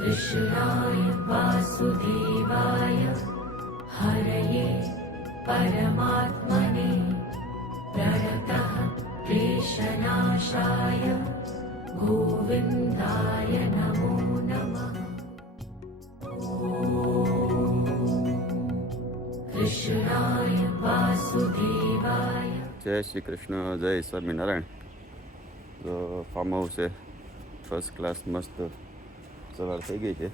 कृष्णाय वासुदेवाय हरये परमात्मने प्रणतः क्लेशनाशाय गोविन्दाय नमो नमः। कृष्णाय वासुदेवाय। जय श्री कृष्ण, जय स्वामीनारायण। तो फार्म हाउस है फर्स्ट क्लास मस्त सवार થઈ ગઈ છે।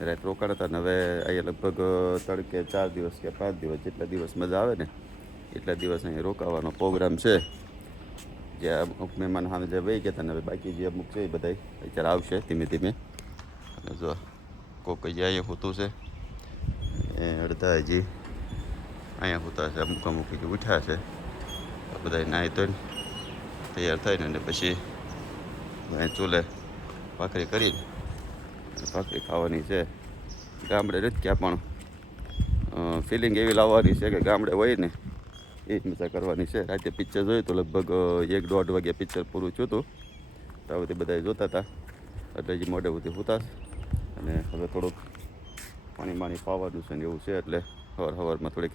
રાત રોકાણ હતા ને હવે અહીંયા લગભગ તડકે 4 દિવસ કે 5 દિવસ જેટલા દિવસ મજા આવે ને એટલા દિવસ અહીંયા રોકાવાનો પ્રોગ્રામ છે। જે અમુક મહેમાન સામે જે વહી ગયા હતા ને હવે બાકી જે અમુક છે એ બધા અત્યારે આવશે ધીમે ધીમે। અને જો કોક અહીંયા હોતું છે એ અડધા હજી અહીંયા હોતા છે, અમુક અમુક ઉઠ્યા છે। બધા નાહી ધોઈને તૈયાર થઈને અને પછી ચૂલે ભાખરી કરી ભાખરી ખાવાની છે। ગામડે નથી ક્યાં પણ ફિલિંગ એવી લાવવાની છે કે ગામડે હોય ને એ જ મજા કરવાની છે। રાતે પિક્ચર જોયું તો લગભગ 1-1.5 વાગે પિક્ચર પૂરું થયું હતું તો આ બધા જોતા હતા એટલે હજી મોઢે સુધી હોતા અને હવે થોડુંક પાણી પાવાનું છે ને એવું છે એટલે સવારમાં થોડીક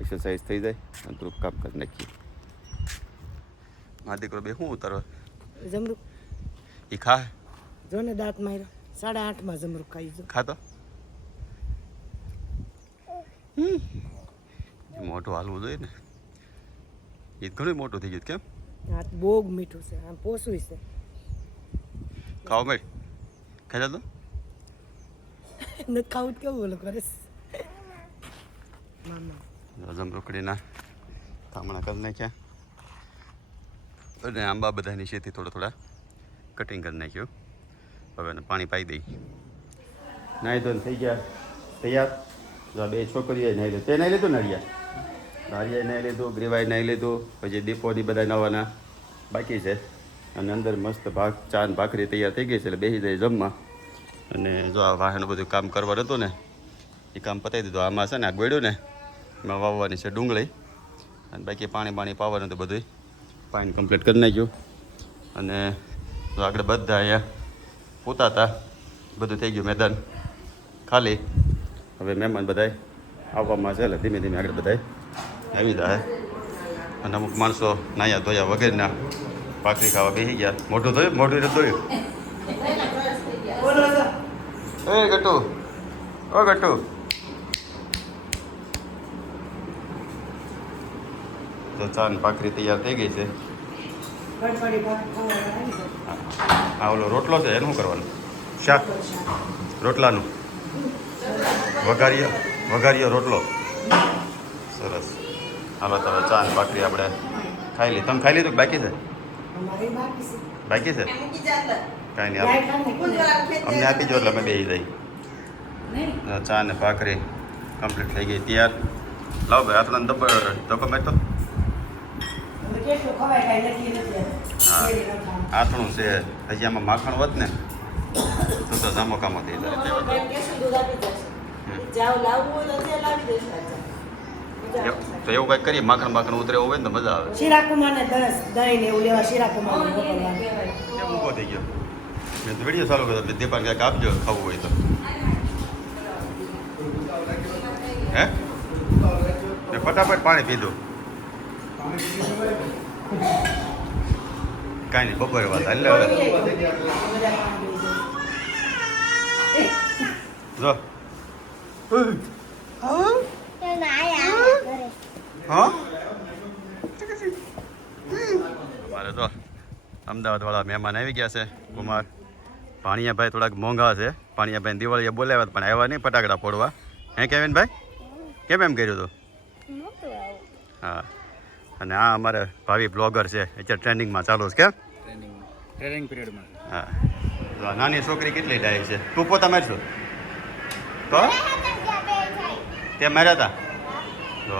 એક્સરસાઇઝ થઈ જાય અને થોડુંક કામ કરી નાખીએ। મારા દીકરો બે શું ઉતારવા જમરૂક એ ખા જો ને દાંત માર્યો 8:30 માં જમરૂક ખાઈ જો ખાતો મોટું હાલવું જોઈએ ને એ ઘણું મોટું થઈ ગયું કેમ આ બહુ મીઠું છે આમ પોસું છે ખાવા મેળ ખાઈ જતો ન ખાવું કેવું બોલો કરે મામા જમરૂકડીના કામણા કરી નાખ્યા અને આંબા બધા નીચેથી થોડા કટિંગ કરી નાખ્યું। હવે એને પાણી પાઈ દઈ નાહી ધોઈને થઈ ગયા તૈયાર। જો બે છોકરીઓએ નાહી લીધું, તે નાહી લીધું ને નારિયાએ નાહી લીધું, ગ્રીવાએ નાહી લીધું, પછી દીપોની બધા નવાના બાકી છે અને અંદર મસ્ત ચા ને ભાખરી તૈયાર થઈ ગઈ છે એટલે બેસી જાય જમવા। અને જો આ વાહન બધું કામ કરવાનું હતું ને એ કામ પતાવી દીધું। આમાં છે ને આ ગોળ્યું ને એમાં વાવવાની છે ડુંગળી અને બાકી પાણી પાવાનું હતું બધું પાણી કમ્પ્લીટ કરી નાખ્યું। અને જો આગળ બધા અહીંયા પોતાતા બધું થઈ ગયું મેદાન ખાલી। હવે મહેમાન બધાય આવવામાં છે એટલે ધીમે ધીમે આગળ બધાય આવી જાય અને અમુક માણસો નાયા ધોયા વગેરેના ભાખરી ખાવા બેસી ગયા। મોઢું ધોયું ધોયું એ ગટ્ટુ ઓ ગટ્ટુ તો ચા ને ભાખરી તૈયાર થઈ ગઈ છે। આ ઓલો રોટલો છે એનું શું કરવાનું શાક રોટલાનું વઘારીયો રોટલો સરસ। હાલો તમે ચા ને ભાખરી આપણે ખાઈ લઈએ। તમે ખાઈ લીધું બાકી છે બાકી છે કાંઈ નહીં અમને આપી જો એટલે અમે બેસી જઈએ। ચા ને ભાખરી કમ્પ્લીટ થઈ ગઈ તૈયાર। લાવો ભાઈ આટલા ધક્કો મેં હા આથણું છે હજી આમાં માખણ હોત ને તો જામો કામો થઈ જાય। તો એવું કંઈક કરીએ માખણ ઉતરે એવું હોય ને તો મજા આવે। શીરાકુમારને દહીં ને એવું લેવા શીરાકુમાર ઊભો થઈ ગયો મેં તો વિડીયો ચાલુ કર્યો દીપાને ક્યાંક આપજો ખાવું હોય તો હે મેં ફટાફટ પાણી પીધું કાંઈ નહીં બપોરે વાત હાલ હવે જો મારે તો અમદાવાદવાળા મહેમાન આવી ગયા છે કુમાર ભાણિયાભાઈ થોડાક મોંઘા છે। ભાણિયાભાઈ દિવાળીએ બોલાવ્યા પણ આવ્યા નહીં ફટાકડા ફોડવા હે કેવિનભાઈ કેમ એમ કર્યું હતું હા। અને આ અમારે ભાવિ બ્લોગર છે અત્યારે ટ્રેનિંગમાં ચાલુ છે કેમ ટ્રેનિંગ પીરિયડમાં હા। નાની છોકરી કેટલી ડાય છે તું પોતા મારશો તો તે માર્યા હતા તો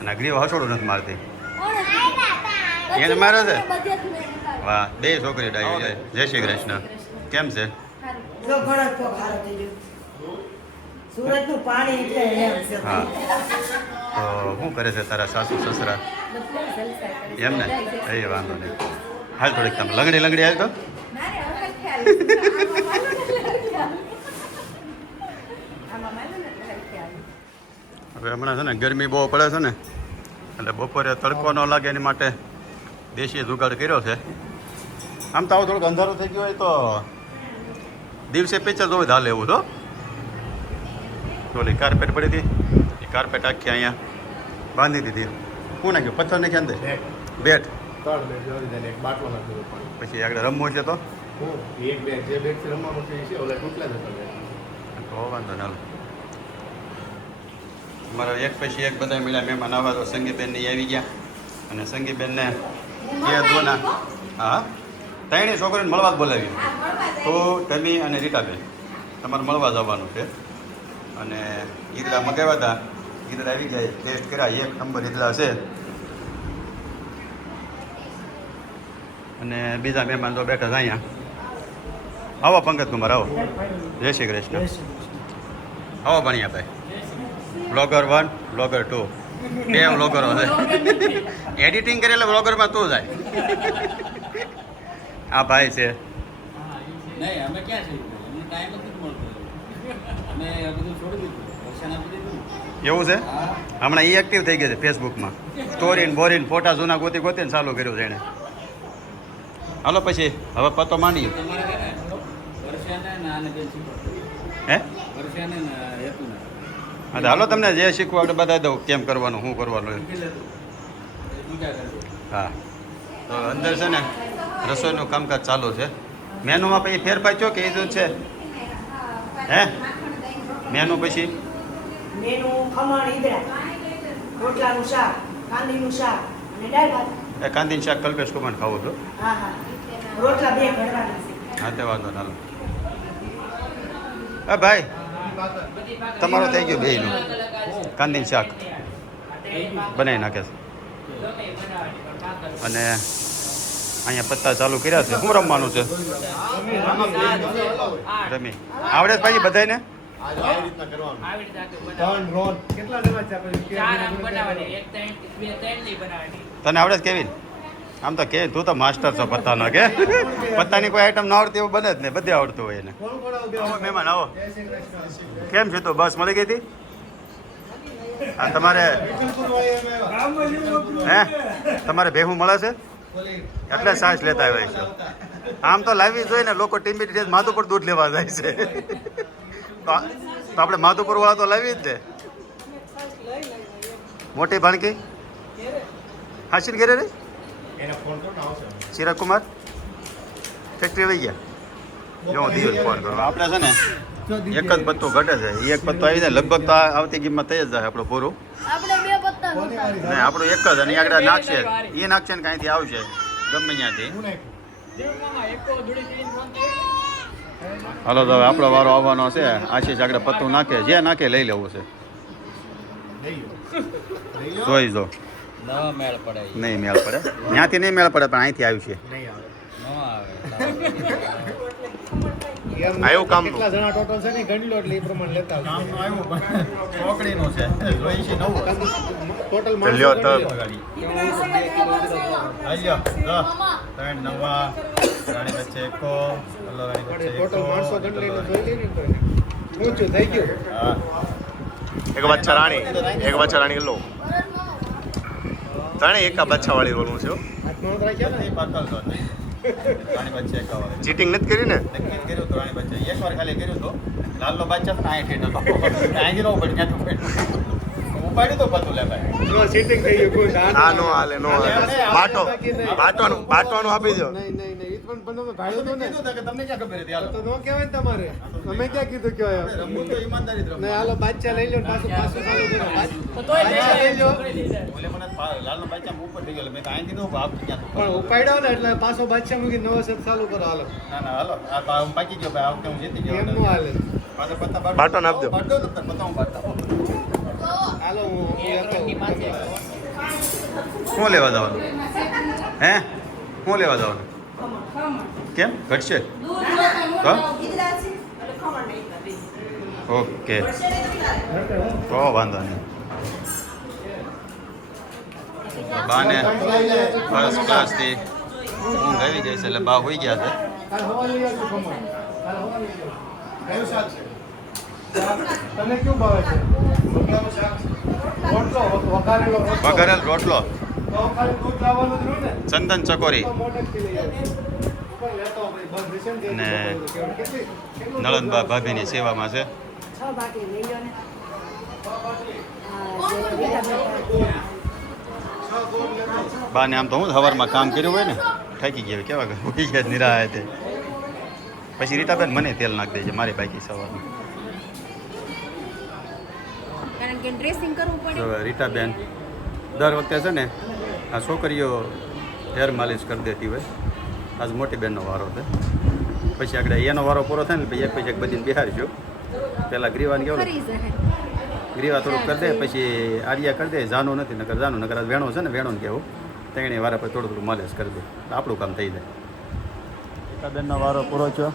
અને ગ્રીવ હસોડું નથી મારતી એને માર્યો છે વાહ બે છોકરી ડાય છે। જય શ્રી કૃષ્ણ કેમ છે જો ઘણા તો ખારો થઈ ગયો સુરતનું પાણી એટલે એમ છે હા તો શું કરે છે તારા સાસુ સસરા એમ ને એ વાંધો નહીં હાલ થોડીક તમે લંગડી હાલ તો હવે હમણાં છે ને ગરમી બહુ પડે છે ને એટલે બપોરે તડકો ન લાગે એની માટે દેશી જુગાડ કર્યો છે. આમ તો આવું થોડુંક અંધારું થઈ ગયું હોય તો દિવસે પિક્ચર જોવું હાલે એવું તો. ઓલી કાર્પેટ પડી હતી એ કાર્પેટ આખી અહીંયા બાંધી દીધી. શું નાખ્યું? પથ્થર નાખી અંદર બેટ. પછી આગળ રમવું છે તો વાંધો ના. અમારા એક પછી એક બધા મળ્યા મહેમાન આવવા તો સંગીબેનને આવી ગયા અને સંગીબેનને એ દોના હા ત્રણેય છોકરીને મળવા જ બોલાવી. તો ટમી અને રીટાબેન તમારે મળવા જવાનું છે અને ઈદડા મગાવ્યા હતા. ઈદડા આવી ગયા ટેસ્ટ કર્યા 1 નંબર ઈદડા છે. અને બીજા મહેમાન તો બેઠા છે અહીંયા. આવો પંકજ કુમાર આવો. જય શ્રી કૃષ્ણ. આવો ભણિયાભાઈ. બ્લોગર 1 બ્લોગર 2 બે બ્લોગરો છે. એડિટિંગ કરેલા બ્લોગરમાં તું જાય. આ ભાઈ છે. નહીં અમે ક્યાં છીએ અમને ટાઈમ નથી મળતો અમે બધું છોડી દીધું દર્શન આપી દીધું. એવું છે? હમણાં એ એક્ટિવ થઈ ગયા છે ફેસબુકમાં. સ્ટોરીને બોરીને ફોટા જૂના ગોતી ગોતીને ચાલુ કર્યું છે એણે. હાલો પછી હવે પતો માંડીએ. તમારે કે ને વર્ષાને નાને બેન શીખો હે વર્ષાને હેતુને હા તો હાલો તમને જે શીખવું આપણે બતાવી દઉં કેમ કરવાનું શું કરવાનું એમ. હા તો અંદર છે ને રસોઈનું કામકાજ ચાલુ છે. મેનુમાં પછી ફેરફાર છો કે એ જ છે? હે મેનુ પછી મેનુ ખમણ ઈદડા, રોટલાનું શાક, કાંદીનું શાક અને દાળ ભાત. એ કાંદીનું શાક કલ્પેશ કુમાર ખાવું છું. હા હા રોટલા 2 ઘડવાના છે. હા તે વાંધો ના. હા ભાઈ તમારું થઈ ગયું બેયનું કાંદીનું શાક બનાવી નાખે છે. અને અહીંયા પત્તા ચાલુ કર્યા છે. શું રમવાનું છે? રમી આવડે ભાઈ બધાને? તને આવડે કેવી? આમ તો કે તું તો માસ્ટર છો પત્તાનો કે પત્તાની કોઈ આઈટમ ના આવડતી એવું બને જ નહીં. બધે આવડતું હોય એને. મહેમાન આવો. કેમ છે? તો બસ મળી ગઈ હતી. આ તમારે હે તમારે ભેહું મળે છે એટલે સાસ લેતા હોય છે. આમ તો લાવી જોઈએ ને લોકો ટીમ્બી માધુપુર દૂધ લેવા જાય છે. તો આપણે માધુપુર વાળા તો લાવી જ દે. મોટી ભાણકી હાશીર ઘેરે રે ચિરાગ કુમાર ફેક્ટરી વહી ગયા. જો દિવસ ફોન કરો. આપણે છે ને એક જ પત્તો ઘટે છે. એક પત્તો આવી જાય લગભગ તો આવતી કિંમત થઈ જ જાય આપણું પૂરું. નહીં આપણું એક જ અને આગળ નાખશે એ નાખશે ને કાંઈથી આવશે ગમે ત્યાંથી. હાલો તો હવે આપણો વારો આવવાનો છે. આશીષ આગળ પત્તું નાખે જે નાખે લઈ લેવું છે. જોઈ જો નવા મેળ પડે નહીં મેળ પડે ત્યાંથી નહીં મેળ પડે પણ અહીંથી આવ્યું છે. ન આવે આવ્યું કામ કેટલા જણા ટોટલ છે ને ગણી લો એટલે એ પ્રમાણે લેતા કામનું આવ્યું પણ ચોકડીનું છે જોઈ છે નવું ટોટલ લ્યો તો ગાડી આલ્યો 3 નવા રાણી વચ્ચે એકો અલ્લો રાણી વચ્ચે ટોટલ માણસો ગણ લઈને જોઈ લઈને ઊંચું થઈ ગયું. હા એક બચ્ચા રાણી લો ત્રણે એક બચ્ચા વાળી રોલું છે હાથમાં રાખ્યા ને પાતળ તો રાણી વચ્ચે એકો આવે. ચીટિંગ નથી કરી ને નક્કી કર્યું તો રાણી વચ્ચે એકવાર ખાલી કર્યું તો લાલનો બાદશાહ તો અહીં ઠેઠ હતો અહીં નો પડી ક્યાંથી ઉપાડી તો પતું લે ભાઈ. નો સીટિંગ થઈ ગયું કોઈ આ નો હાલે બાટવાનું આપી દો નહીં ઈ પણ બંને ભાઈ તો ને કીધું કે તમને ક્યાં ખબર હતી હાલો તો નો કહેવાય ને તમારે અમે ક્યાં કીધું કે રમવું તો ઈમાનદારી જ રમવું. નહીં હાલો બાદશાહ લઈ લો ને પાછું ચાલુ કરો બાદશાહ લઈ લો ઓલે મને લાલનો બાદશાહ ઉપર થઈ ગયો મેં તો અહીંથી નો ભાવ ક્યાં પણ ઉપાડ્યો ને એટલે પાછો બાદશાહ મૂકી નવો સેટ ચાલુ કરો હાલો ના ના હાલો આ હું પાકી ગયો ભાઈ આ વખતે હું જીતી ગયો. એમ નો હાલે પાછા પત્તા બાટોને આપી દો. બાટો નતો પત્તા હું બાટો. હાલો હું લેતો શું લેવા જવાનું હે શું લેવા જવાનું કેમ ઘટશે તો ઓકે તો વાંધો નહીં. બાને ફર્સ્ટ ક્લાસથી ઊંઘ આવી ગઈ છે એટલે બા હોઈ ગયા છે. કાલ હવા લઈ આવજો ખમણ કાલ હવા લઈ આવજો કયું શાક છે તને કયું ભાવે છે રોટલો વઘારેલો રોટલો. વઘારેલ રોટલો તો ખાલી દૂધ લાવવાનું જ રહ્યું ને ચંદન ચકોરી તો મોટેથી લઈ આવે. ઉપર લેતો ભાઈ બસ રિસેન્ટ અને કેટલું નળનબા ભાભીની સેવામાં છે 6 બાકી લઈ લો ને બાને આમ તો હું સવારમાં કામ કર્યું હોય ને થાકી ગયા હોય, કેવા ઉઠી ગયા નિરાય તે પછી રીટાબેન મને તેલ નાખી દેજે મારી બાકી સવારમાં. કારણ કે ડ્રેસિંગ કરવું પડે. તો રીટાબેન દર વખતે છે ને આ છોકરીઓ હેર માલિશ કરી દેતી હોય, આજ મોટી બેનનો વારો છે. પછી આગળ એનો વારો પૂરો થાય ને પછી એક બધીને બિહારજો. પહેલાં ગ્રીવાને કેવું ફરી જાય. ગ્રીવા થોડુંક કરી દે, પછી આર્યા કરી દે. જાનું નથી નકર જાનું, નકર આ વેણો છે ને વેણોને કહેવું તેણે વારા પર થોડું થોડું માલિશ કરી દે, આપણું કામ થઈ જાય. રીટાબેનનો વારો પૂરો થયો.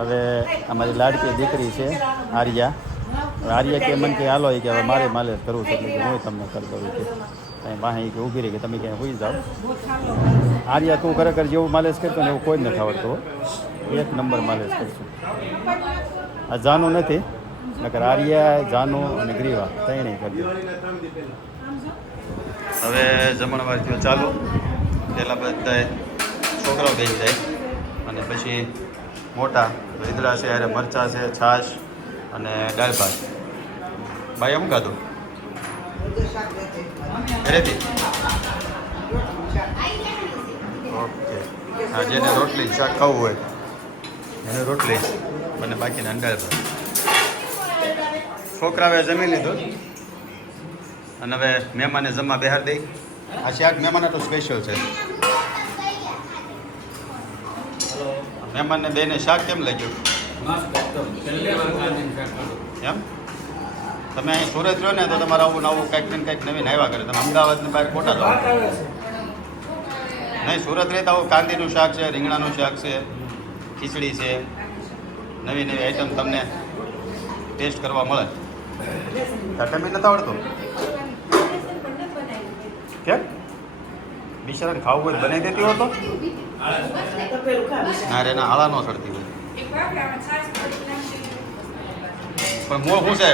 હવે અમારી લાડકી દીકરી છે આર્યા. હવે આર્યા કે મને કે હાલો કે હવે મારે માલિશ કરવું છે એટલે હું તમને કરી દઉં કે ત્યાં વાહે કે ઊભી રહી કે તમે ક્યાંય હોઈ જાઓ. આર્યા તું ખરેખર જેવું માલિશ કરતો ને એવું કોઈ જ નથી આવડતું. એક નંબર માલિશ કરશું. આ જાનું નથી નકર આર્યા, જાનું અને ગ્રીવા ત્રણેય કરી દે. હવે જમણવાર થયો ચાલુ. પહેલાં બધા છોકરાઓ બેસી જાય અને પછી મોટા રીદડા છે, અરે મરચાં છે, છાશ અને દાળ ભાત. ભાઈ શું ખાધું? ઘરેથી? ઓકે. હા, જેને રોટલી શાક ખાવું હોય એને રોટલી અને બાકીના દાળ ભાત. છોકરાઓએ જમી લીધું અને હવે મહેમાને જમવા બહાર દઈ. આ શાક મહેમાન તો સ્પેશિયલ છે. મહેમાનને બેને શાક કેમ લાગ્યું એમ? તમે અહીં સુરત રહ્યો ને તો તમારે આવું નવું કંઈક ને કંઈક નવીન આવ્યા કરે. તમે અમદાવાદની બહાર ખોટા જાઓ. નહીં, સુરત રહેતા આવું કાંદીનું શાક છે, રીંગણાનું શાક છે, ખીચડી છે, નવી નવી આઈટમ તમને ટેસ્ટ કરવા મળે. તમે નથી આવડતું કેમ? બિચારાને ખાવું હોય બનાવી દેતી હોય તો ના રે ના હાળા ન ચડતી હોય. પણ મૂળ શું છે,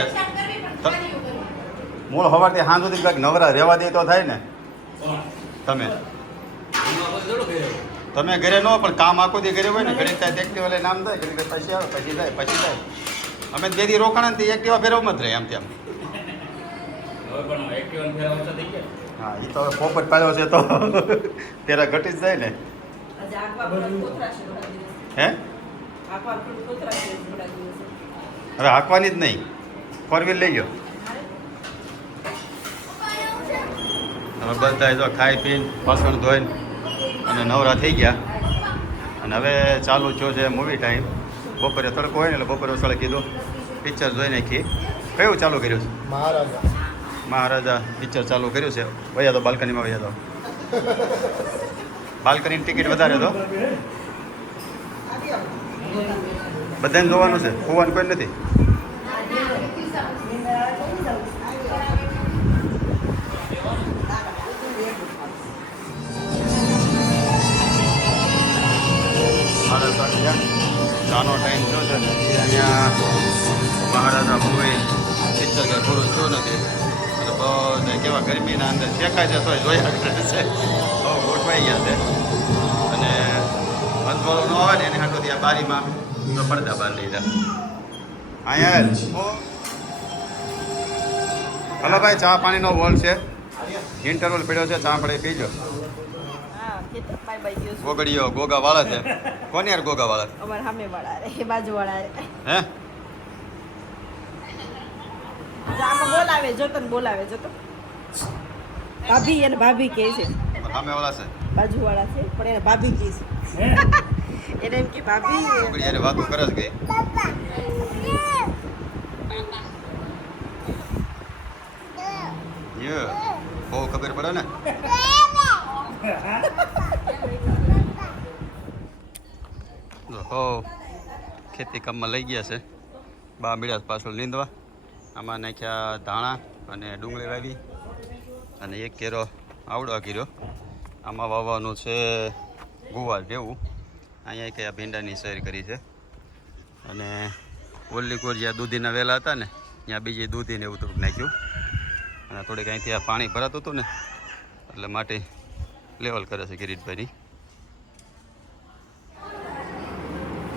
મૂળ સવારથી સાંજ સુધી કંઈક નવરા રહેવા દે તો થાય ને. તમે ઘરે ન હોય પણ કામ આખો દી ઘરે હોય ને, ઘડી ત્યાં એક્ટિવા લઈને આમ થાય, ઘડી પછી આવે, પછી જાય, પછી જાય. અમે બે દી રોકાણા ને એક્ટિવા ફેરવમાં જ રહે આમ તેમ. હા, એ તો હવે પોપટ પાડ્યો છે તો પેલા ઘટી જ જાય ને. હે હવે હાંકવાની જ નહીં, 4 વ્હીલ લઈ ગયો. હવે બધા જો ખાઈ પીને વાસણ ધોઈને અને નવરા થઈ ગયા. અને હવે ચાલુ થયો છે મૂવી ટાઈમ. બપોરે તડકો હોય ને એટલે બપોરે ઓછાળે કીધું પિક્ચર જોઈ નાખી. કયું ચાલુ કર્યું છે? મહારાજા પિક્ચર ચાલુ કર્યું છે. વયા તો બાલ્કનીમાં વયા તો. બાલ્કનીની ટિકિટ વધારે તો બધાને જોવાનું છે, હોવાનું કોઈ નથી. ચાનો ટાઈમ થયો છે ને અહીંયા મહારાજા મૂવી પિક્ચર કંઈ પૂરું થયું નથી. અને બધા કેવા ગરમીના અંદર શેકાય છે તોય જોયા કરે છે. બહુ ગોઠવાઈ ગયા છે. અને અંધવાળો ન આવે ને એને હાટું ત્યાં બારીમાં તો પડદા બાંધી દીધા. અહીંયા હલો ભાઈ, ચા પાણીનો બોલ છે, ઇન્ટરવલ પડ્યો છે, ચા પડે પીજો. ગોગડીઓ ગોગા વાળા છે. કોની યાર ગોગા વાળા? અમારા સામે વાળા રે, બાજુ વાળા રે. હે આમાં બોલાવે જો તને બોલાવે જો તો. ભાભી એને ભાભી કહે છે. સામે વાળા છે, બાજુ વાળા છે પણ એને ભાભી કહે છે. એને એમ કે ભાભી ગોગડી યાર વાતો કરે છે કે બહુ ખબર પડે ને. હો ખેતી કામમાં લઈ ગયા છે. બા બીડા પાછળ લીંદવા. આમાં નાખ્યા ધાણા અને ડુંગળી વાવી અને એક કેરો આવડો કર્યો. આમાં વાવવાનું છે ગુવાર જેવું. અહીંયા કે આ ભીંડાની સૈર કરી છે. અને ઓલી કોર જ્યાં દૂધીના વેલા હતા ને ત્યાં બીજી દૂધીને એવું થોડુંક નાખ્યું. અને થોડીક અહીંથી આ પાણી ભરાતું હતું ને એટલે માટી લેવલ કરે છે કિરીટભાઈની.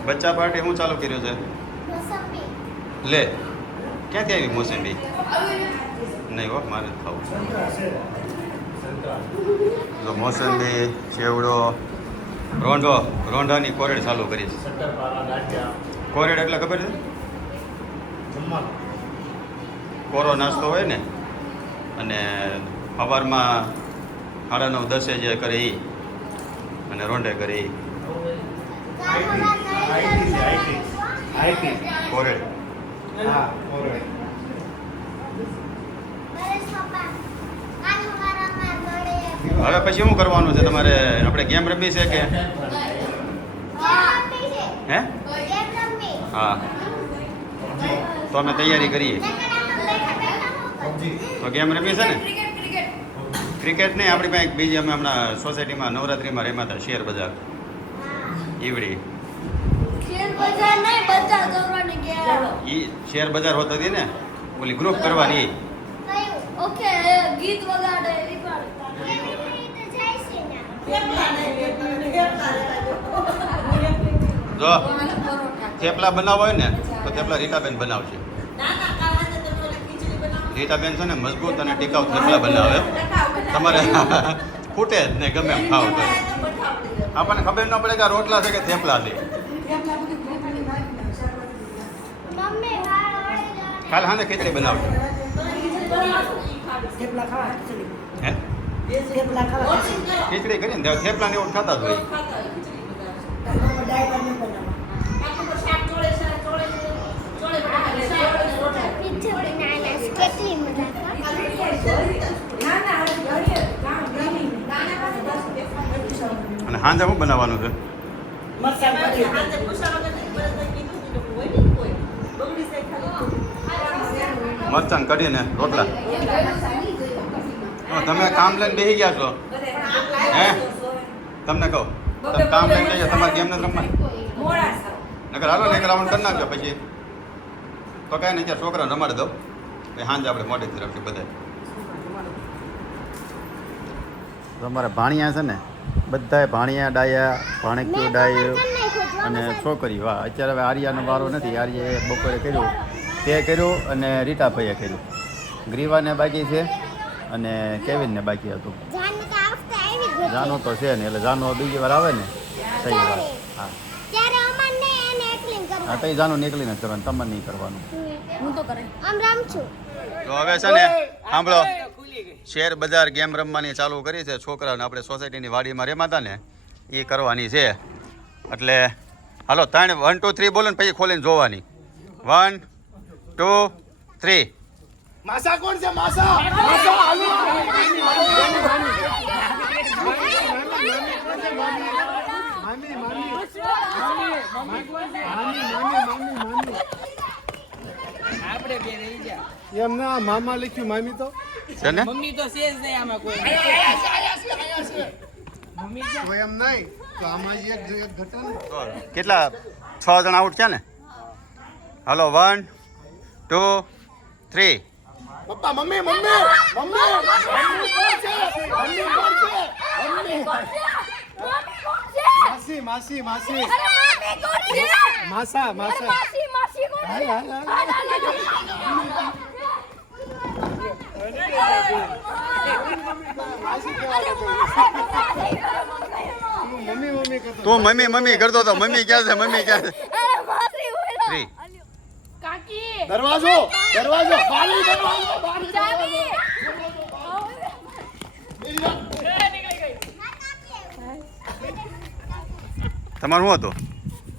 બચ્ચા પાર્ટી હું ચાલુ કર્યું છે? લે ક્યાંથી આવી મોસંબી? નહીં હો, મારે જ ખાવું. તો મોસંબી, ચેવડો, રોંઢાની કોરેડ ચાલુ કરી છે. કોરેડ એટલે ખબર છે? કોરો નાસ્તો હોય ને, અને સવારમાં 9:30 જે કરે એ, અને રોંઢે કરે એ કોરેડ. હવે પછી શું કરવાનું છે તમારે? આપણે ગેમ રમી છે કે હે? હા, તો અમે તૈયારી કરીએ. તો ગેમ રમી છે ને? ક્રિકેટ નહીં, આપણી પાસે બીજી અમે હમણાં સોસાયટીમાં નવરાત્રિમાં રમ્યા હતા, શેર બજાર ઈવડી. ઈ શેર બજાર હોતી હતી ને, ઓલી ગ્રુપ કરવાની. ઓકે, ગીત વગાડે જો થેપલા બનાવવા હોય ને તો થેપલા રીટાબેન બનાવશે. રીટાબેન છે ને મજબૂત અને ટીકાઉ થેપલા બનાવે. તમારે ખૂટે જ નહીં, ગમે એમ ખાવ તો. આપણને ખબર ન પડે કે આ રોટલા છે કે થેપલા છે. કાલે હાને ખીચડી બનાવજો. થેપલા ખાવા ખીચડી. હે? થેપલા ખાવા ખીચડી કરીને થેપલા ને એવું ખાતા જ હોય. ડાયટ નહીં બનાવવા. કેટલી મજા અને હાંજે શું બનાવવાનું છે? મરચાં કરી મરચાં કઢીને રોટલા. તમે કામ લઈને બેસી ગયા છો હે? તમને કહું, તમે કામ લઈને બેસી તમારે ગેમ નથી રમવાની. નકર હાલો ને રાઉન્ડ કરી નાખજો પછી તો કાંઈ નહીં, ત્યાં છોકરાને રમાડી દઉં. સાંજે આપણે મોટી તરફથી બધા તમારે ભાણિયા છે ને, બધાય ભાણિયા ડાયા, ભાણક્યું ડાયું અને છોકરી. વાહ, અત્યારે હવે આર્યાનો વારો નથી. આર્યાએ બપોરે કર્યું, તે કર્યું અને રીટાભાઈએ કર્યું. ગ્રીવાને બાકી છે અને કેવિનને બાકી હતું. જાનો તો છે ને, એટલે જાનો બીજી વાર આવે ને સહી વાત. હા હા, તો જાનો નીકળીને જ કરવાનું, તમારે નહીં કરવાનું. તો હવે છે ને સાંભળો, શેર બજાર ગેમ રમવાની ચાલુ કરી છે. છોકરાને આપણે સોસાયટીની વાડીમાં રમાતા ને એ કરવાની છે. એટલે હાલો 3 1 2 3 બોલો ને પછી ખોલીને જોવાની. 1 2 3. માસા કોણ છે? માસા માસા આલુ આપણે બે રહી ગયા. એમ ના મામા લખ્યું, મામી તો છે ને? મમ્મી તો છે જ નહીં આમાં કોઈ. મમ્મી તો એમ નહીં તો આમાં એક ઘટન. કેટલા 6 જણા આઉટ છે ને? હાલો 1 2 3. પપ્પા મમ્મી મમ્મી મમ્મી મમ્મી કોણ છે? મમ્મી કોણ છે? મમ્મી માસી માસી માસી માસા માસા હાય હાય મમ્મી મમ્મી કરતો. તું મમ્મી મમ્મી કરતો તો મમ્મી ક્યાં છે? મમ્મી ક્યાં છે? 3. દરવાજો દરવાજો બારી દરવાજો બારી તમારું શું હતું?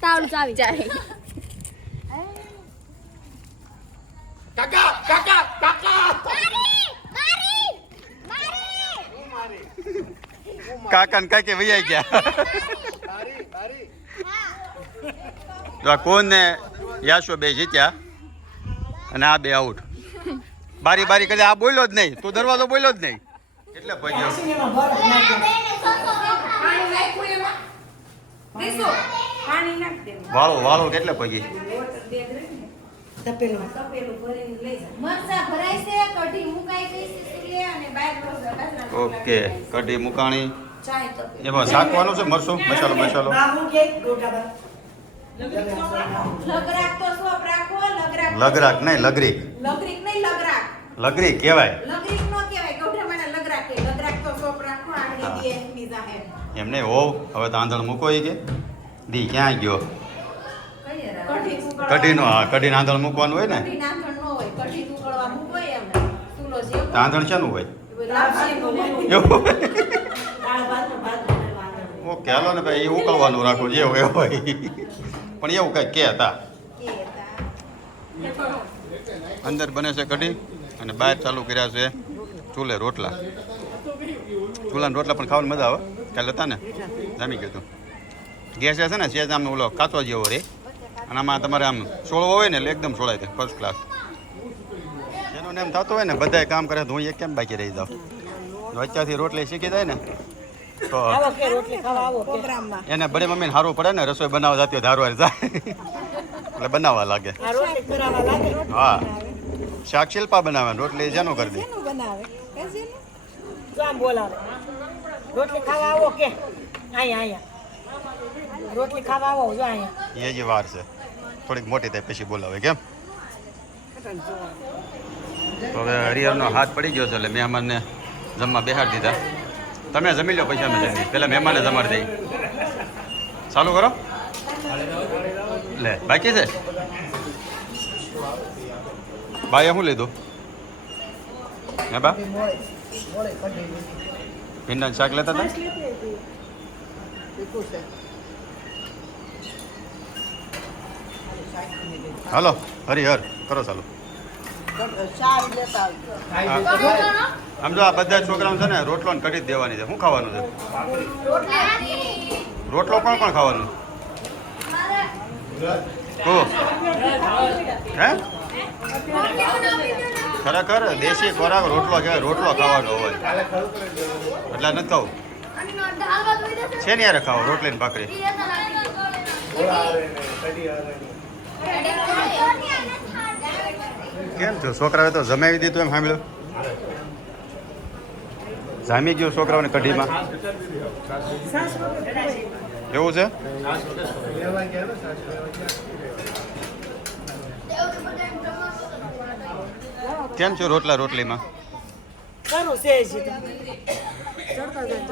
તાવડું ચાવી કાકા કાકા કાકા કાકા ને કાકી વૈયા ગયા. બારી બારી તો આ કોણ ને યાશો બે જીત્યા અને આ બે આઉટ. બારી બારી કરી આ બોલ્યો જ નહીં, તું દરવાજો બોલ્યો જ નહીં. એટલે પગ્યો એમાં બરફ નાખ્યો. પાણી નાખ દે. વાળો વાળો કેટલે પગી. તપેલું તપેલું ભરીને લઈ જા. મરચાં ભરાય છે, કઢી મુકાઈ ગઈ છે સુલે અને બહાર બાજરાના ઓકે કઢી મુકાણી ચાય તપેલું. એમાં શાકવાનું છે મરસું મસાલો મસાલો બા હું કે ગોટાબા લગરાક તો સોપ રાખો, લગરાક લગરાક નહીં લગરીક લગરીક નહીં, લગરાક. લગરીક કહેવાય લગરીક નો કહેવાય, ગૌઠામાના લગરાક કહે. લગરાક તો સોપ રાખો, આંગળી દીએ એમની જાહે. એમ નહીં હોવ હવે તો આંધણ મૂકો ઈ કે દી ક્યાં ગયો કઢી ઉકળવા- કઢીનો હા કઢીને આંધણ મૂકવાનું હોય ને કઢી નાંધણ ન હોય, કઢી ઉકળવા મૂકો એમ. ચૂલો જેવો. તો આંધણ શાનું હોય લાપસીનું હોય. એવું દાળ ભાત ને ભાત બનાવવાનું. ઓકે હાલો ને ભાઈ એ ઉકળવાનું રાખો જે હોય એ હોય પણ એવું કંઈક કે હતા કે હતા. અંદર બને છે કઢી અને બહાર ચાલુ કર્યા છે ચૂલે રોટલા ચૂલાના રોટલા પણ ખાવાની મજા આવે કાલે હતા ને જામી ગયું હતું ગેસ છે ને સેજ આમ ઓલો કાચો જેવો રે અને આમાં તમારે આમ સોળવો હોય ને એટલે એકદમ સોળાય છે ફર્સ્ટ ક્લાસ જેનો એમ થતું હોય ને બધાય કામ કરે તો હું એક કેમ બાકી રહી જાઉં જો અત્યારથી રોટલી શીખી જાય ને તો આવો કે રોટલી ખાવા આવો કે પ્રોગ્રામમાં. એને બડે મમ્મીને સારું પડે ને રસોઈ બનાવવા જતી હોય ધારવાર જાય એટલે બનાવવા લાગે આ રોટલી કરાવવા લાગે હા શાક શિલ્પા બનાવે રોટલી જેનું કરી દે શેનું બનાવે? કે શેનું? જો આમ બોલાવે રોટલી ખાવા આવો કે અહીંયા રોટલી ખાવા આવો જો અહીંયા એ જ વાર છે થોડીક મોટી થાય પછી બોલાવે કેમ તો હવે હરિહરનો હાથ પડી ગયો છે એટલે મહેમાનને જમવા બેહાડી દીધા તમે જમી લો પછી અમે જમીએ પહેલાં મહેમાને જમાડી દઈ ચાલુ કરો લે બાકી છે ભાઈએ શું લીધું હે બા ભીંડાનું શાક લેતા હતા હાલો હરિહર કરો ચાલો આમ જો આ બધા છોકરાઓ છે ને રોટલો ને કઢી જ દેવાની છે શું ખાવાનું છે રોટલો કોણ કોણ ખાવાનું તું હે ખરેખર દેશી ખોરાક રોટલો કહેવાય રોટલો ખાવાનો હોય એટલે નથી ખાવું છે ને યાર ખાવો રોટલી ને ભાખરી કેમ છો છોકરાએ તો જમાવી દીધું એમ સાંભળ્યું જામી ગયું છોકરાઓને કઢીમાં એવું છે કેમ છો રોટલા રોટલીમાં સારું છે જ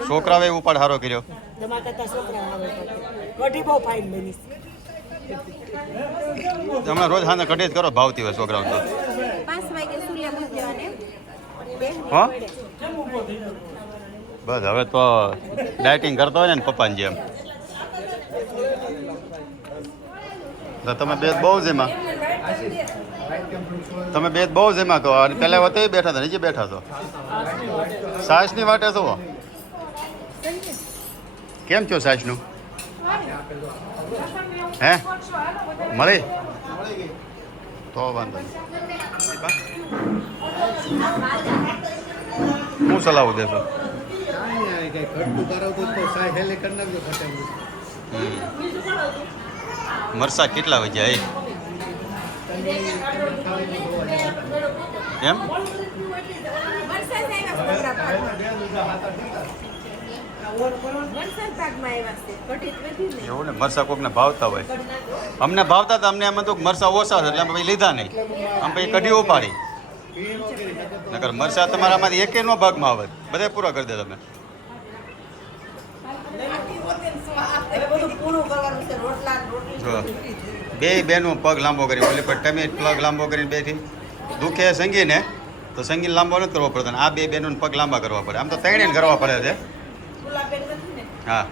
છોકરાઓએ ઉપાડ સારો કર્યો તમારા કરતા છોકરા આવે કઢી બહુ ફાઇન બની હમણાં રોજ સાંજે કઢી જ કરો ભાવતી હોય છોકરાઓ તો 5 વાગે સુલે મૂકી દેવાને. હો બસ હવે તો ડાયટિંગ કરતો હોય ને પપ્પાની જેમ તો તમે બે બહુ જ એમાં તમે બે બહુ જ એમાં કહો અને પહેલાં વખતે બેઠા હતા નીચે બેઠા છો સાસની વાટે છો કેમ છો સાસનું હે મળી તો વાંધો નહીં હું સલાહ દેશો મરસા કેટલા વાગ્યા એ એમ વરસાદ આવ્યા છે મોગરા પાકમાં. વરસાદ પાકમાં આવ્યા છે. કઢી જ વધી ને. એવું ને મરસા કોકને ભાવતા હોય અમને ભાવતા હતા અમને એમ હતું કે મરસા ઓછા છે એટલે અમે પછી લીધા નહીં આમ પછી કઢી ઉપાડી નકર મરસા તમારામાંથી એકે નો ભાગમાં આવે બધે પૂરા કરી દે તમે હવે બધું પૂરું કરવાનું છે રોટલા રોટલી જો બે બેનું પગ લાંબો કરી ઓલી પર તમે પગ લાંબો કરીને બેઠી દુખે સંગીને તો સંગીન લાંબો નથી કરવો પડતો આ બે બેનું પગ લાંબા કરવા પડે આમ તો ત્રણેય કરવા પડે છે ગુલાબેન નથી ને. હા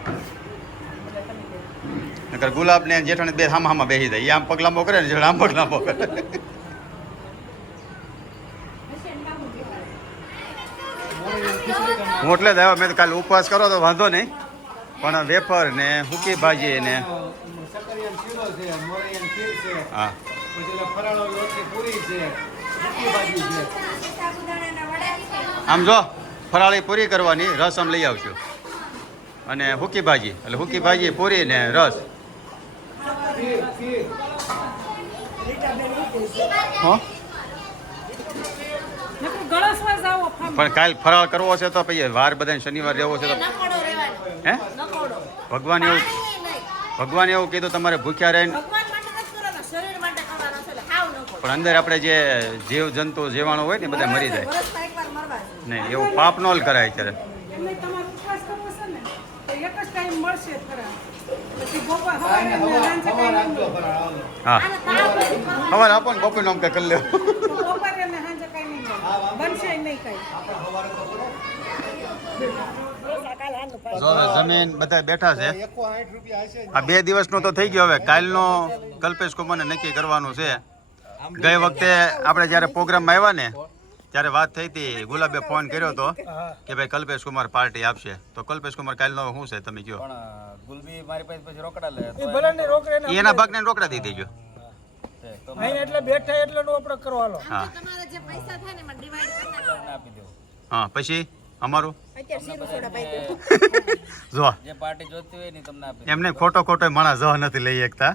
નકર ગુલાબ ને જેઠાણી બે હામાં બેસી જાય એ આમ પગ લાંબો કરે ને જેઠા આમ પગ લાંબો કરે હું એટલે જ આવ્યો મેં તો કાલે ઉપવાસ કરો તો વાંધો નહીં પણ વેફર ને સૂકી ભાજી ને હા સાબુદાણાના વડા છે. આમ જો ફરાળી પૂરી કરવાની રસ આમ લઈ આવશું અને સૂકી ભાજી એટલે સૂકી ભાજી પૂરી ને રસ હો ગળસવા જાવો પણ કાલ ફરાળ કરવો છે તો પછી વાર બધાને શનિવાર રહેવો છે તો નકોડો રહેવાનો હે નકોડો ભગવાન એવું કીધું તમારે ભૂખ્યા રહીને ભગવાન માટે નથી કરવાનો શરીર માટે કરવાનો છે એટલે હાવ નકોડો પણ અંદર આપણે જે જીવ જંતુ જીવાણુ હોય ને બધા મરી જાય વર્ષમાં એકવાર મરવા જોઈએ. નહીં એવું પાપ ન કરાય અત્યારે એમને તમારે ઉપવાસ કરવો છે ને તો એક જ ટાઈમ મળશે જ ખરા પછી બપોર સવારે ને સાંજે કાંઈ નહીં મળે. હા આને તાવ નથી કરવાનો. ખબર આપો ને બપોર નામ કંઈ કરી લેવું બપોરે ને સાંજે કાંઈ નહીં મળે બનશે નહીં કાંઈ જો હવે જમીન બધા બેઠા છે 160 રૂપિયા હશે આ 2 દિવસનો તો થઈ ગયો હવે કાલનો કલ્પેશ કુમારને નક્કી કરવાનું છે ગઈ વખતે આપણે જ્યારે પ્રોગ્રામમાં આવ્યા ને ત્યારે વાત થઈ હતી ગુલાબે ફોન કર્યો હતો કે ભાઈ કલ્પેશ કુમાર પાર્ટી આપશે તો કલ્પેશ કુમાર કાલનો શું છે તમે કહો પણ ગુલબી મારી પાસે પછી રોકડા લે એ ભલે ને રોકડે ને એના ભાગને રોકડા દીધી ગયો અહીં એટલે બેઠા એટલે નો આપણે કરવાનો હા તમારા જે પૈસા થાય ને એમાં ડિવાઈડ કરી નાખો. આપી દેવું હા પછી અમારું અત્યારે શીરું સોડા પાઈ દેવું. જો જે પાર્ટી જોતી હોય ને તમને આપી એમને ખોટો માણસ જવા નથી લઈ શકતા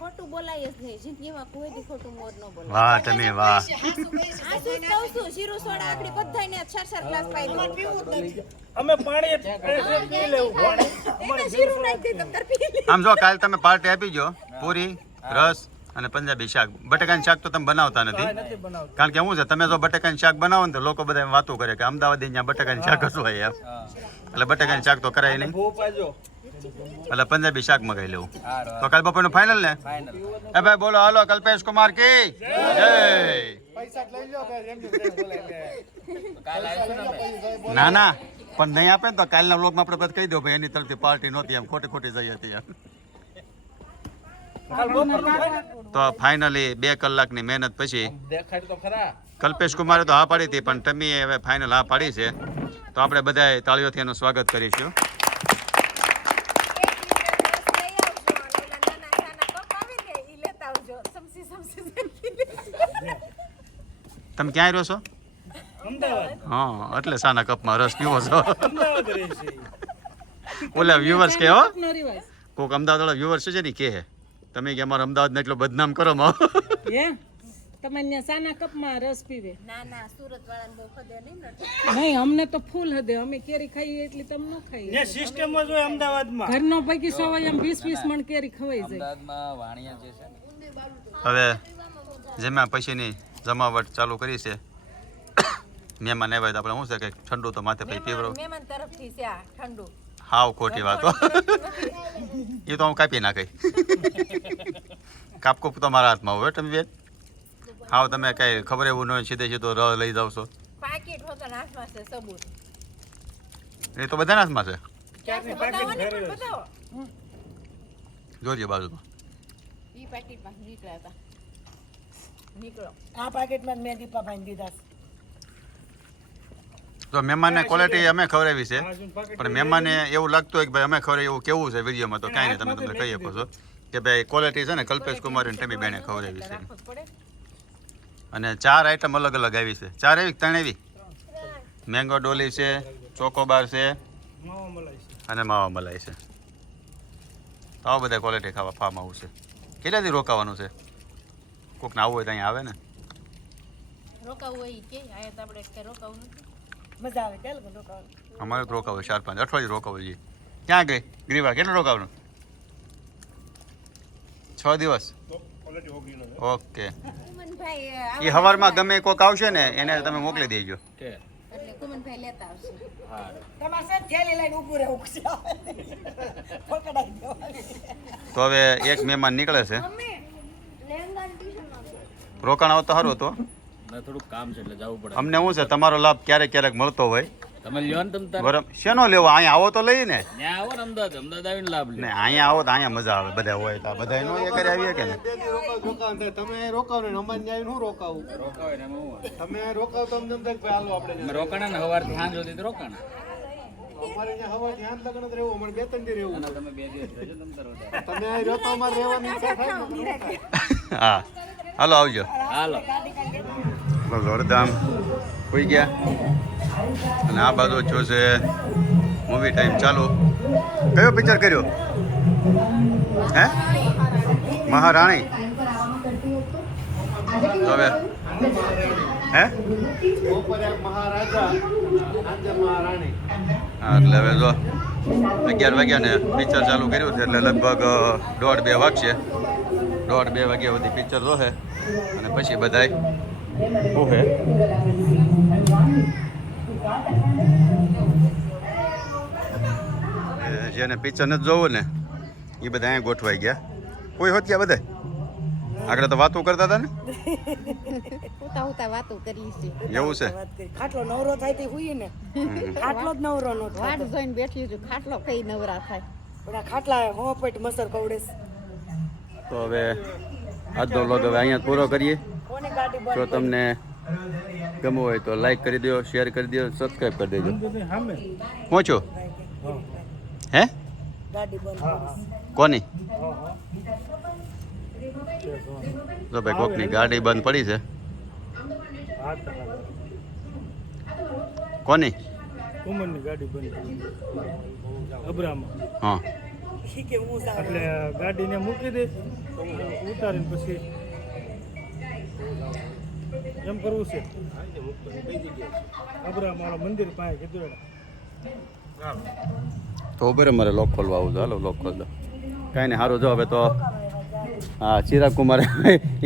ખોટું બોલાય જ નહીં જિંદગીમાં કોઈ દી ખોટું મોર ન બોલાય. વાહ તમે વાહ આ શું કહું છું શીરું સોડા આખડી બધાયને 4 ગ્લાસ પાઈ દો. અમે પાણી પી લેવું પાણી એમાં શીરું નાખી દે તમ તાર પી લે. આમ જો કાલ તમે પાર્ટી આપી જો પૂરી રસ અને પંજાબી શાક બટેકાનું શાક તો તમે બનાવતા નથી કારણ કે શું છે તમે જો બટેકાનું શાક બનાવો ને તો લોકો બધા એમ વાતો કરે કે અમદાવાદી ત્યાં બટેકાનું શાક જ હોય એમ એટલે બટેકાનું શાક તો કરાય નહીં એટલે પંજાબી શાક મગાવી લેવું તો કાલ બપોરનું ફાઇનલ ને એ ભાઈ બોલો હાલો કલ્પેશ કુમાર કી જય પૈસા લઈ લો કે એમ બોલાય કાલ આવીશું ને અમે ના ના પણ નહીં આપે ને તો કાલના વ્લોગમાં આપણે બધા કહી દો ભાઈ એની તરફથી પાર્ટી નહોતી એમ ખોટી જઈ હતી એમ તો ફાઇનલી 2 કલાકની મહેનત પછી દેખાડ તો ખરા કલ્પેશ કુમારે તો હા પાડી હતી પણ તમે હવે ફાઇનલ હા પાડી છે તો આપણે બધાએ તાળીઓથી એનું સ્વાગત કરીશું તમે ક્યાં રહ્યો છો હા એટલે સાના કપમાં રસ પીવો છો ઓલા વ્યુઅર્સ કે હો નો રિવાજ કોઈક અમદાવાદ વાળા વ્યુઅર્સ છે ને કે તમે કે અમારા અમદાવાદને એટલો બદનામ કરો માં હે તમે ત્યાં સાના કપમાં રસ પીવે ના ના સુરત વાળાને બહુ ખદે નહીં ને નહીં અમને તો ફૂલ હદે અમે કેરી ખાઈએ એટલી તમે ન ખાઈએ સિસ્ટમ જ હોય અમદાવાદમાં ઘરનો પૈકી સવાય એમ 20 મણ કેરી ખવાઈ જાય અમદાવાદમાં વાણિયા જે છે ને હવે જેમાં પછીની જમાવટ ચાલુ કરી છે મહેમાન આવ્યા તો આપણે શું છે કે ઠંડુ તો માથે પછી પીવરો મહેમાન તરફથી છે આ ઠંડુ હાવ ખોટી વાતો એ તો હું કાપી નાખી કાપકૂપ તો મારા હાથમાં હોય તમે બેન હાવ તમે કઈ ખબર એવું ન હોય સીધે સીધો રસ લઈ જાવ છો પાકીટ હોતા નાશમાં છે સબૂત એ તો બધાના હાથમાં છે ક્યાં છે બતાવો ને પણ બતાવો જોજો બાજુમાં ઈ પાકીટમાં નીકળ્યા હતા નીકળો આ પેકેટમાં મેં દીપા ભાઈ દીધા તો મહેમાનને ક્વોલિટી અમે ખવડાવી છે પણ મહેમાનને એવું લાગતું હોય કે ભાઈ અમે ખવડાવી એવું કેવું છે વિડીયોમાં તો કાંઈ નહીં તમે તમને કહી શકો છો કે ભાઈ ક્વોલિટી છે ને કલ્પેશ કુમાર અને ટમી બેને ખવડાવી છે રાખવું જ પડે અને 4 આઈટમ અલગ અલગ આવી છે 4 આવી 3 આવી મેંગો ડોલી છે ચોકોબાર છે અને માવા મલાઈ છે તો આવા બધા ક્વોલિટી ખાવા ફાર્મ હાઉસ છે કેટલા દી રોકાવાનું છે કોકને આવવું હોય તો અહીંયા આવે ને રોકાવું હોય ઈ કે આયા તો આપણે કે રોકાવું નથી મજા આવે ચાલ રોકાવાનું અમારે તો રોકાવું 4-5 અઠવાડિયું રોકાવું જોઈએ ક્યાં ગઈ ગ્રીવા કેટલું રોકાવાનું 6 દિવસ ઓકે કુમનભાઈ એ સવારમાં ગમે કોક આવશે ને એને તમે મોકલી દેજો એટલે કુમનભાઈ લેતા આવશે તમારે છે થેલી લઈને ઊભું રહેવું છે પકડાઈ દેવાનું તો હવે એક મહેમાન નીકળે છે રોકાણ આવો તો સારું હતું ના થોડુંક કામ છે એટલે જવું પડે અમને શું છે તમારો લાભ ક્યારેક ક્યારેક મળતો હોય તમે લ્યો ને તમે તાર બરાબર શેનો લેવો અહીંયા આવો તો લઈએ ને ત્યાં આવો ને અમદાવાદ આવીને લાભ લે ને અહીંયા આવો તો અહીંયા મજા આવે બધા હોય તો બધા નો એ કરી આવીએ કે ને બે દી રોકાવ તમે રોકાવ ને અમારે ન્યાય હું રોકાવું રોકાવે ને એમાં હું હોય. તમે રોકાવ તો અમને એમ થાય કે ભાઈ હાલો આપણે અમે રોકાણા ને સવારથી સાંજ સુધી તો રોકાણા અમારે અહીંયા હવા ધ્યાન લગ્ન જ રહેવું અમારે 2-3 દી રહેવું ના, તમે 2 દિવસ રહેજો તમ તાર વધારે. તમે અહીં રહો તો અમારે રહેવાની ઈચ્છા થાય ને. હા હાલો આવજો હાલો જોરદામ હોઈ ગયા અને આ બાજુ જો છે મૂવી ટાઈમ ચાલુ કયો પિક્ચર કર્યો હે મહારાણી તો હવે હે બપોરે મહારાજા આજે મહારાણી. હા એટલે હવે જો 11 વાગ્યા ને પિક્ચર ચાલુ કર્યું છે એટલે લગભગ 1:30-2 વાગશે. 1:30-2 વાગ્યા સુધી પિક્ચર જોશે અને પછી બધાય ઓહે જેને પિક્ચર નથી જોવું ને એ બધા અહીંયા ગોઠવાઈ ગયા. કોઈ હોત ગયા બધા આગળ તો વાતો કરતા હતા ને ઉતા વાતો કરી છે. એવું છે ખાટલો નવરો થાય તે હુઈએ ને ખાટલો જ નવરો નો વાટ થાય જોઈને બેઠી છું ખાટલો કઈ નવરા થાય. પણ આ ખાટલા હોપટ મસર કવડે તો હવે આજનો વ્લોગ હવે અહીંયા પૂરો કરીએ. કોની ગાડી જો તમને ગમો હોય તો લાઈક કરી દો, શેર કરી દો, સબસ્ક્રાઈબ કરી દેજો. પહોંચો હે ગાડી બંધ કોની જો ભાઈ કોકની ગાડી બંધ પડી છે. કોની ઉમરની ગાડી બંધ અબ્રામાં હા કે હું સાવ એટલે ગાડીને મૂકી દે ઉતારીને પછી એમ કરવું છે અબ્રા મારા મંદિર પાસે કીધું તો બરાબર મારે લોક ખોલવા આવું. હાલો લોક ખોલ દો. કાંઈ નહીં સારું જો હવે તો હા ચિરાગ કુમાર એ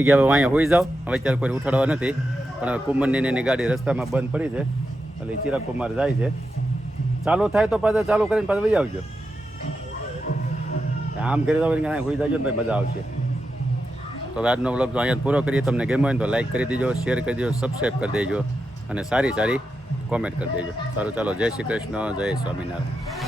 કે હવે અહીંયા હોઈ જાઓ. હવે અત્યારે કોઈ ઉઠાડવા નથી પણ હવે કુમરની એની ગાડી રસ્તામાં બંધ પડી છે એટલે ચિરાગ કુમાર જાય છે. ચાલુ થાય તો પાછા ચાલુ કરીને પાછા વહી આવજો. આમ કરી દો હોઈ જાજો ને ભાઈ મજા આવશે. તો હવે આજનો વ્લોગ તો અહીંયા પૂરો કરીએ. તમને ગમ્યો હોય તો લાઈક કરી દેજો, શેર કરી દેજો, સબસ્ક્રાઈબ કરી દેજો અને સારી કોમેન્ટ કરી દેજો. સારું ચાલો જય શ્રી કૃષ્ણ, જય સ્વામિનારાયણ.